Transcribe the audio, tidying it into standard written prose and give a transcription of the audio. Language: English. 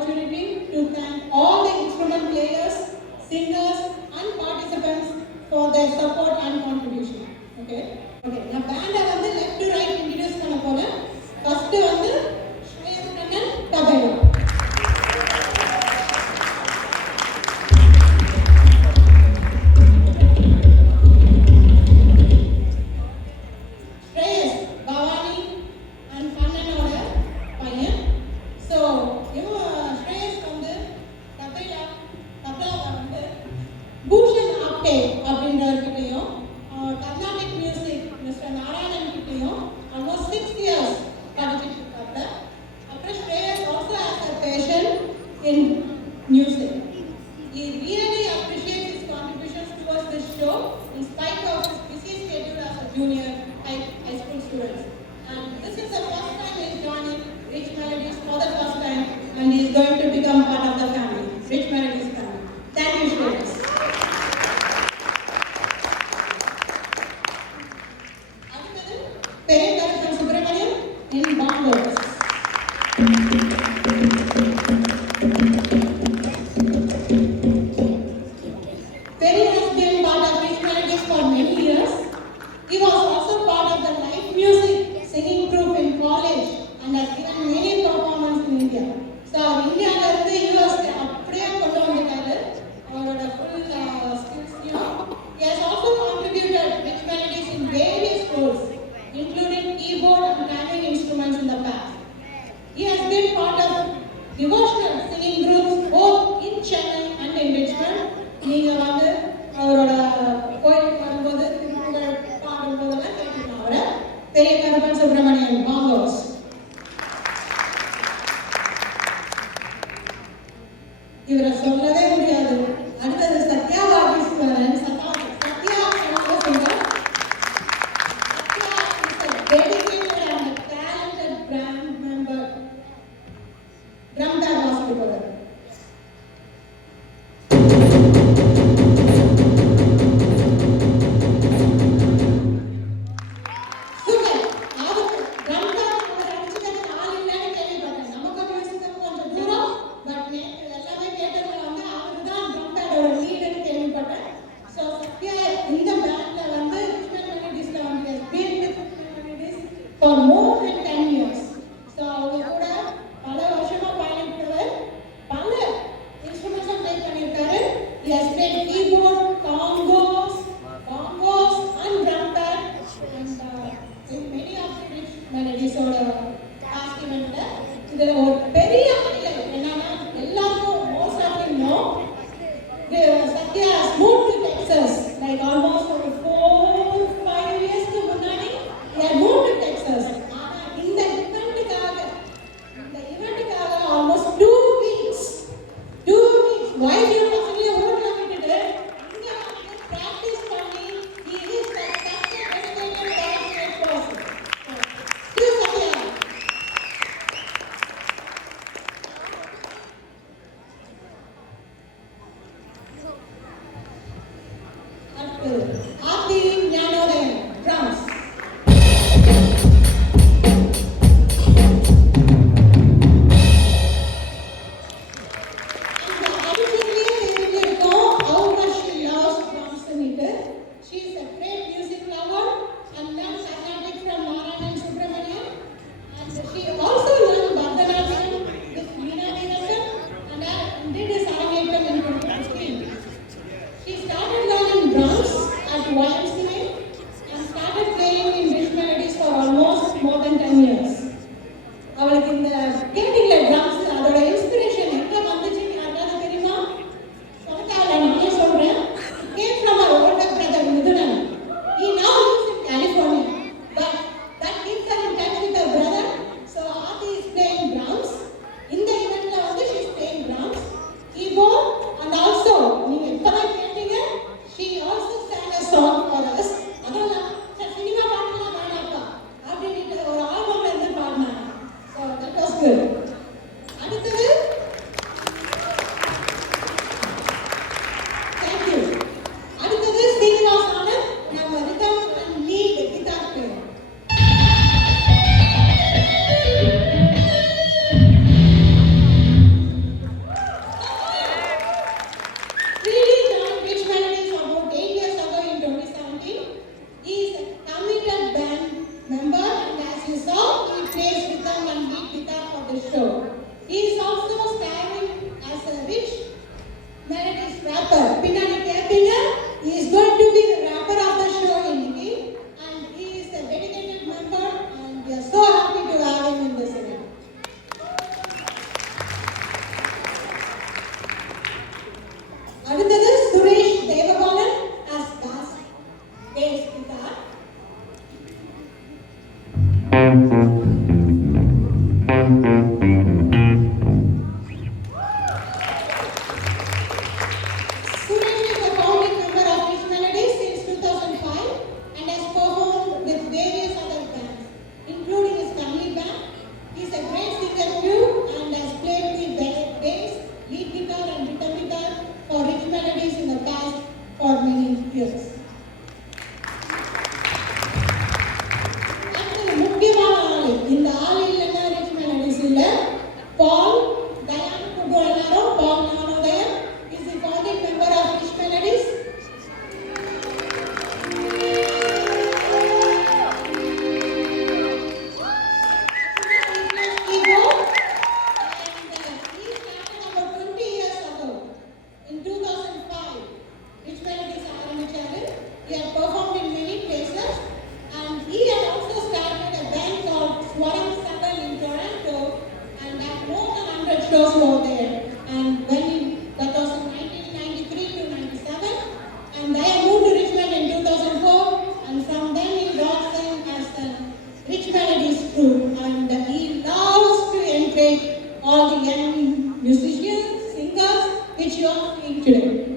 opportunity to thank all the instrument players, singers, and participants for their support and contribution. Okay. நான் பேண்டை வந்து left to right introduce பண்ண போறேன். First வந்து ஸ்ரேயஸ் Kannan tabla. And he is going to become part of the family, Rich Melodies family. Thank you, Shreyas. அடுத்தது Periyakaruppan Subramaniam in bongos. Perry has been part of Rich Melodies for many years. He was also part of the live music singing group in college and has given many performances in India. So இந்தியால இருந்து US அப்படியே கொண்டு வந்திருக்காரு அவரோட full skills. He has also contributed Rich Melodies in various roles, including keyboard and clanging instruments in the past. He has been part of devotional singing groups both in Chennai and in Richmond. நீங்க வந்து அவரோட கோயிலுக்கு வரும்போது திருமணங்கள் பாடும்போதெல்லாம் கேட்டிருக்கோம் அவரை. Periyakaruppan Subramaniam bongos. இவரை சொல்லவே முடியாது. அடுத்தது Sathya Vageeswaran. Sathya dedicated and talented band member, drum band வாசிப்பவர். For more than 10 years. So we கூட பல வருஷமா பயணிக்கிறவர், பல instruments play பண்ணிருக்காரு. He has played keyboard, bongos and drum pad and in many of the Rich Melodies ஓட past eventல இது ஒரு பெரிய highlight. என்னன்னா எல்லாரும் most of you know Satya has moved to Texas like almost for 4-5 years க்கு முன்னாடி he had moved to Texas. ஆனா இந்த இவெண்ட்டுக்காக almost 2 weeks wife and family ஊர்ல விட்டுட்டு இங்க வந்து practice பண்ணி he is like such a dedicated passionate person. Please Satya. Aarthi Gnanodayan drums. She started learning drums at அடுத்தது Suresh Devabalan as bass guitar. Suresh is a founding member of Rich Melodies since 2005 and has performed with various other bands, including his family band. He is a great singer too and has played the bass, lead guitar and rhythm guitar for Rich Melodies in the past for many years. அடுத்து முக்கியமான ஆளு, இந்த ஆளு இல்லைன்னா rich melodies இல்ல. பால் தயான் குபோலனாரோ, பால் ஞானோதயம் is the founding member of Rich Melodies. Keyboard, and he started about 20 years ago in 2005. Rich Melodies ஆரம்பிச்சாரு. He had performed in many places and he had also started a band called Swaram Sagal in Toronto and had more than 100 shows over there. And when that was in 1993 to 97, and I moved to Richmond in 2004, and from then he brought them as the Rich Melodies crew, and he loves to encourage all the young musicians, singers, which you are seeing today.